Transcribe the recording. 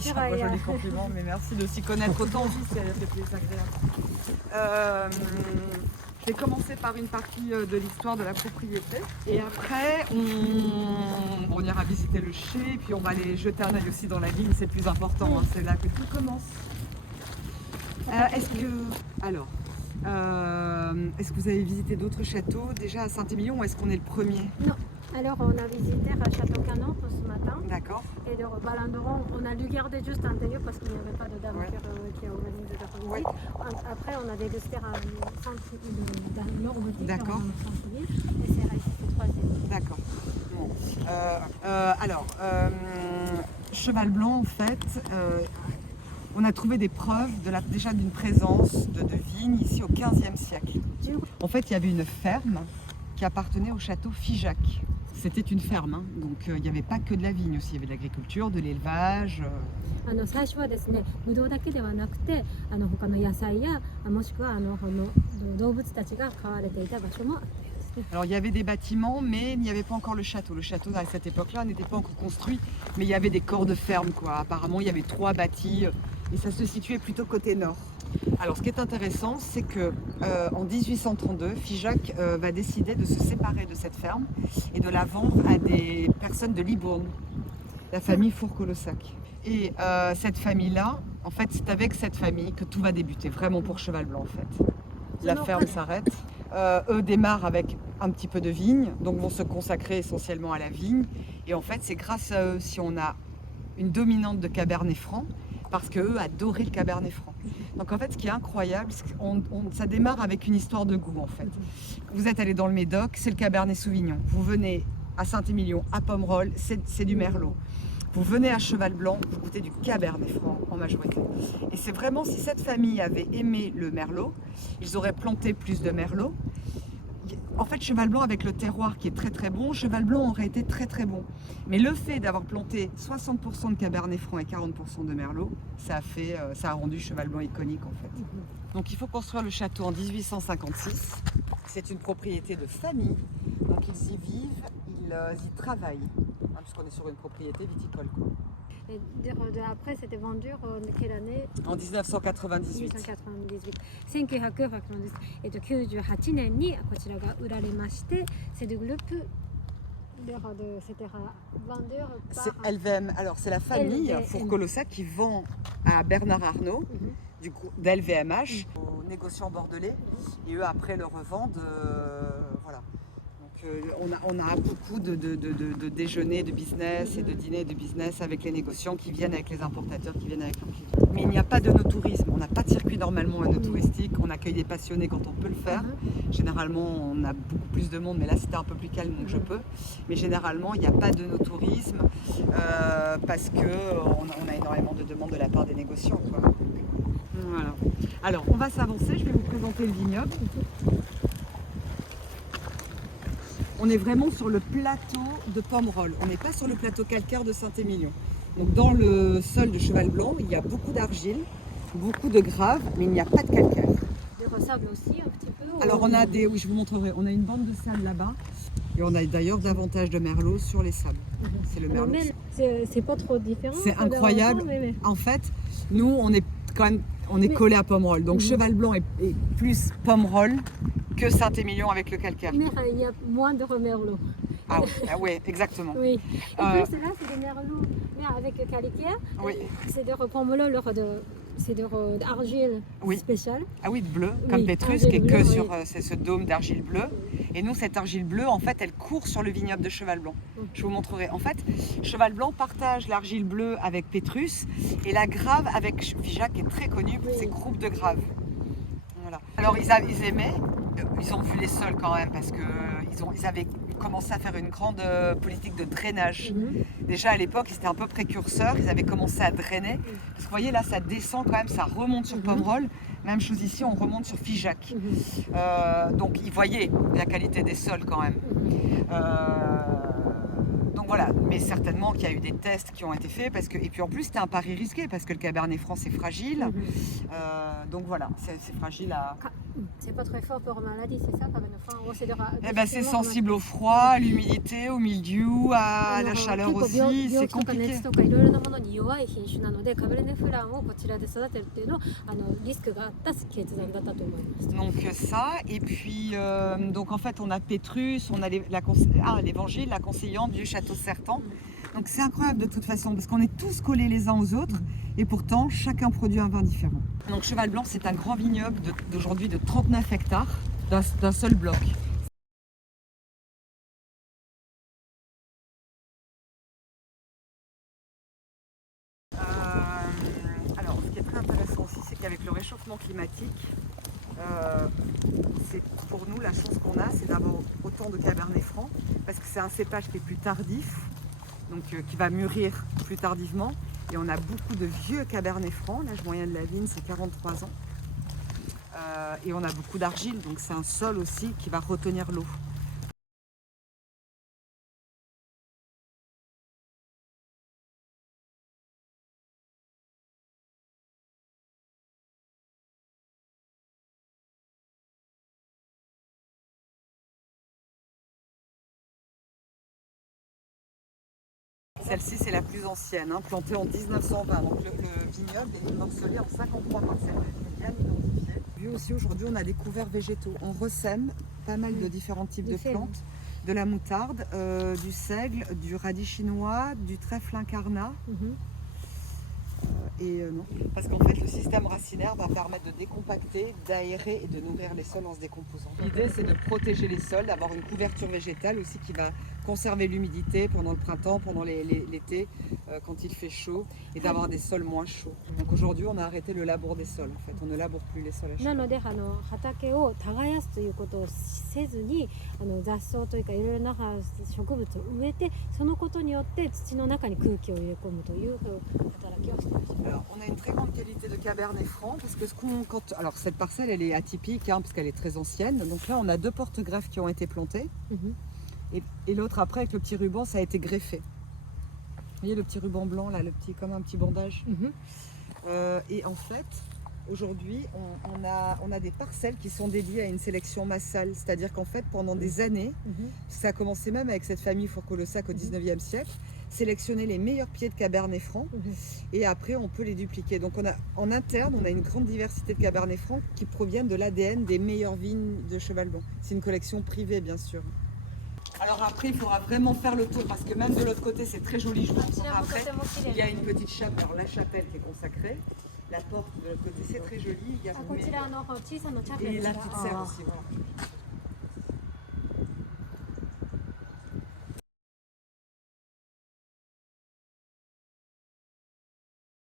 C'est un joli compliment, mais merci de s'y connaître autant aussi, c'est plus agréable. Je vais commencer par une partie de l'histoire de la propriété et après on ira visiter le chai et puis on va aller jeter un œil aussi dans la vigne, c'est plus important, hein, c'est là que tout commence. Est-ce que vous avez visité d'autres châteaux déjà à Saint-Émilion ou est-ce qu'on est le premier? Non. Alors on a visité à Château-Canon ce matin. D'accord. Et de Balanderon, on a dû garder juste l'intérieur parce qu'il n'y avait pas de dame qui a organisé la visite. Ouais. Après on a dégusté à Nord-Boutique, d'accord. centre-ville, et c'est resté troisième. D'accord. Bon. Cheval Blanc en fait, on a trouvé des preuves déjà d'une présence de vignes ici au XVe siècle. En fait, il y avait une ferme qui appartenait au château Figeac. C'était une ferme, hein, donc il n'y avait pas que de la vigne aussi, il y avait de l'agriculture, de l'élevage. 最初はですね、ブドウだけではなくて、他の野菜やもしくは動物たちが飼われていた場所もあったようですね。 Alors il y avait des bâtiments, mais il n'y avait pas encore le château. Le château à cette époque-là n'était pas encore construit, mais il y avait des corps de ferme, quoi. Apparemment, il y avait 3 bâtis et ça se situait plutôt côté nord. Alors ce qui est intéressant, c'est que en 1832, Figeac va décider de se séparer de cette ferme et de la vendre à des personnes de Libourne, la famille Fourcolossac. Et cette famille-là, en fait, c'est avec cette famille que tout va débuter, vraiment pour Cheval Blanc en fait. La ferme s'arrête. Eux démarrent avec un petit peu de vigne, donc vont se consacrer essentiellement à la vigne. Et en fait, c'est grâce à eux si on a une dominante de Cabernet Franc, parce qu'eux adoraient le Cabernet Franc. Donc en fait, ce qui est incroyable, c'est que ça démarre avec une histoire de goût en fait. Vous êtes allé dans le Médoc, c'est le Cabernet Sauvignon. Vous venez à Saint-Émilion, à Pomerol, c'est du Merlot. Vous venez à Cheval Blanc, vous goûtez du Cabernet Franc en majorité. Et c'est vraiment, si cette famille avait aimé le Merlot, ils auraient planté plus de Merlot. En fait, Cheval Blanc, avec le terroir qui est très très bon, Cheval Blanc aurait été très très bon. Mais le fait d'avoir planté 60% de Cabernet Franc et 40% de Merlot, ça a rendu Cheval Blanc iconique en fait. Donc il faut construire le château en 1856. C'est une propriété de famille, donc ils y vivent, ils y travaillent, hein, puisqu'on est sur une propriété viticole, quoi. Et après, c'était vendu en quelle année? En 1998. 1998年にこちらが売られまして、c'est du groupe c'était vendu par... C'est LVM, alors c'est la famille Fourcolossac qui vend à Bernard Arnault, d'LVMH, aux négociants bordelais, et eux après le revendent, voilà. On a beaucoup de déjeuners de business et de dîners de business avec les négociants qui viennent avec les importateurs, qui viennent avec leurs clients. Mais il n'y a pas de no-tourisme, on n'a pas de circuit normalement no-touristique, on accueille des passionnés quand on peut le faire. Généralement on a beaucoup plus de monde, mais là c'était un peu plus calme donc je peux. Mais généralement il n'y a pas de no-tourisme parce qu'on a énormément de demandes de la part des négociants, quoi. Voilà. Alors on va s'avancer, je vais vous présenter le vignoble. On est vraiment sur le plateau de Pomerol, on n'est pas sur le plateau calcaire de Saint-Émilion. Donc dans le sol de Cheval Blanc, il y a beaucoup d'argile, beaucoup de graves, mais il n'y a pas de calcaire. Des sable aussi un petit peu? Alors on a oui, je vous montrerai, on a une bande de sable là-bas et on a d'ailleurs davantage de merlot sur les sables. C'est le merlot. C'est pas trop différent. C'est incroyable. En fait, nous on est quand même collé à Pomerol, donc Cheval Blanc est plus Pomerol que Saint-Émilion avec le calcaire. Mais il y a moins de merlot. Ah oui, exactement. Oui. Et puis là, c'est des merlots, mais avec le calcaire. Oui. C'est de Pomerol, c'est d'argile spéciale. Ah oui, de bleu, comme Pétrus, qui est que sur ce dôme d'argile bleue. Et nous, cette argile bleue, en fait, elle court sur le vignoble de Cheval Blanc. Je vous montrerai. En fait, Cheval Blanc partage l'argile bleue avec Pétrus et la grave avec Figeac, qui est très connu pour ses groupes de graves. Voilà. Alors, ils aimaient, ils ont vu les sols quand même, parce qu'ils avaient commencé à faire une grande politique de drainage. Déjà à l'époque, ils étaient un peu précurseurs, ils avaient commencé à drainer. Parce que vous voyez là, ça descend quand même, ça remonte sur Pomerol. Même chose ici, on remonte sur Figeac. Donc ils voyaient la qualité des sols quand même. Donc voilà, mais certainement qu'il y a eu des tests qui ont été faits, et puis en plus c'était un pari risqué, parce que le Cabernet Franc c'est fragile. Donc voilà, c'est fragile à... C'est pas très fort pour maladie, c'est ça, Eh ben, c'est sensible au froid, à l'humidité, au mildiou, à la chaleur aussi, c'est compliqué. とかいろいろなものに弱い品種なので、カベルネフランをこちらで育てるっていうのはリスクがあった決断だったと思います。 Donc ça, et puis donc en fait on a Pétrus, on a l'Évangile, la conseillante du château Certan. Donc c'est incroyable de toute façon parce qu'on est tous collés les uns aux autres et pourtant chacun produit un vin différent. Donc Cheval Blanc, c'est un grand vignoble d'aujourd'hui de 39 hectares d'un seul bloc. Alors ce qui est très intéressant aussi, c'est qu'avec le réchauffement climatique, c'est pour nous la chance qu'on a, c'est d'avoir autant de Cabernet Franc parce que c'est un cépage qui est plus tardif, donc qui va mûrir plus tardivement, et on a beaucoup de vieux Cabernet Franc. L'âge moyen de la vigne c'est 43 ans, et on a beaucoup d'argile, donc c'est un sol aussi qui va retenir l'eau. Celle-ci, c'est la plus ancienne, hein, plantée en 1920. Donc le vignoble est morcelé en 53 parcelles, bien identifié. Vu aussi, aujourd'hui, on a des couverts végétaux. On ressème pas mal de différents types de plantes, de la moutarde, du seigle, du radis chinois, du trèfle incarnat. Non, parce qu'en fait le système racinaire va permettre de décompacter, d'aérer et de nourrir les sols en se décomposant. L'idée c'est de protéger les sols, d'avoir une couverture végétale aussi qui va conserver l'humidité pendant le printemps, pendant l'été, quand il fait chaud, et d'avoir des sols moins chauds. Donc aujourd'hui on a arrêté le labour des sols en fait, on ne laboure plus les sols à chaud. なので畑を耕すということをせずに雑草というかいろいろな植物を植えて、そのことによって土の中に空気を入れ込むという働きをしています。 Alors, on a une très grande qualité de Cabernet Franc parce que alors cette parcelle elle est atypique hein, parce qu'elle est très ancienne. Donc là on a 2 porte-greffes qui ont été plantés et l'autre après avec le petit ruban ça a été greffé. Vous voyez le petit ruban blanc là, comme un petit bandage. Et en fait aujourd'hui on a des parcelles qui sont dédiées à une sélection massale, c'est-à-dire qu'en fait pendant des années, ça a commencé même avec cette famille Fourcon-Lossac au 19e siècle, sélectionner les meilleurs pieds de Cabernet Franc et après on peut les dupliquer. Donc en interne on a une grande diversité de Cabernet Franc qui proviennent de l'ADN des meilleures vignes de Cheval Blanc. C'est une collection privée bien sûr. Alors après il faudra vraiment faire le tour parce que même de l'autre côté c'est très joli, je vous montrerai après. Il y a une petite chapelle, alors la chapelle qui est consacrée, la porte de l'autre côté c'est très joli, il y a et la petite serre aussi. Voilà.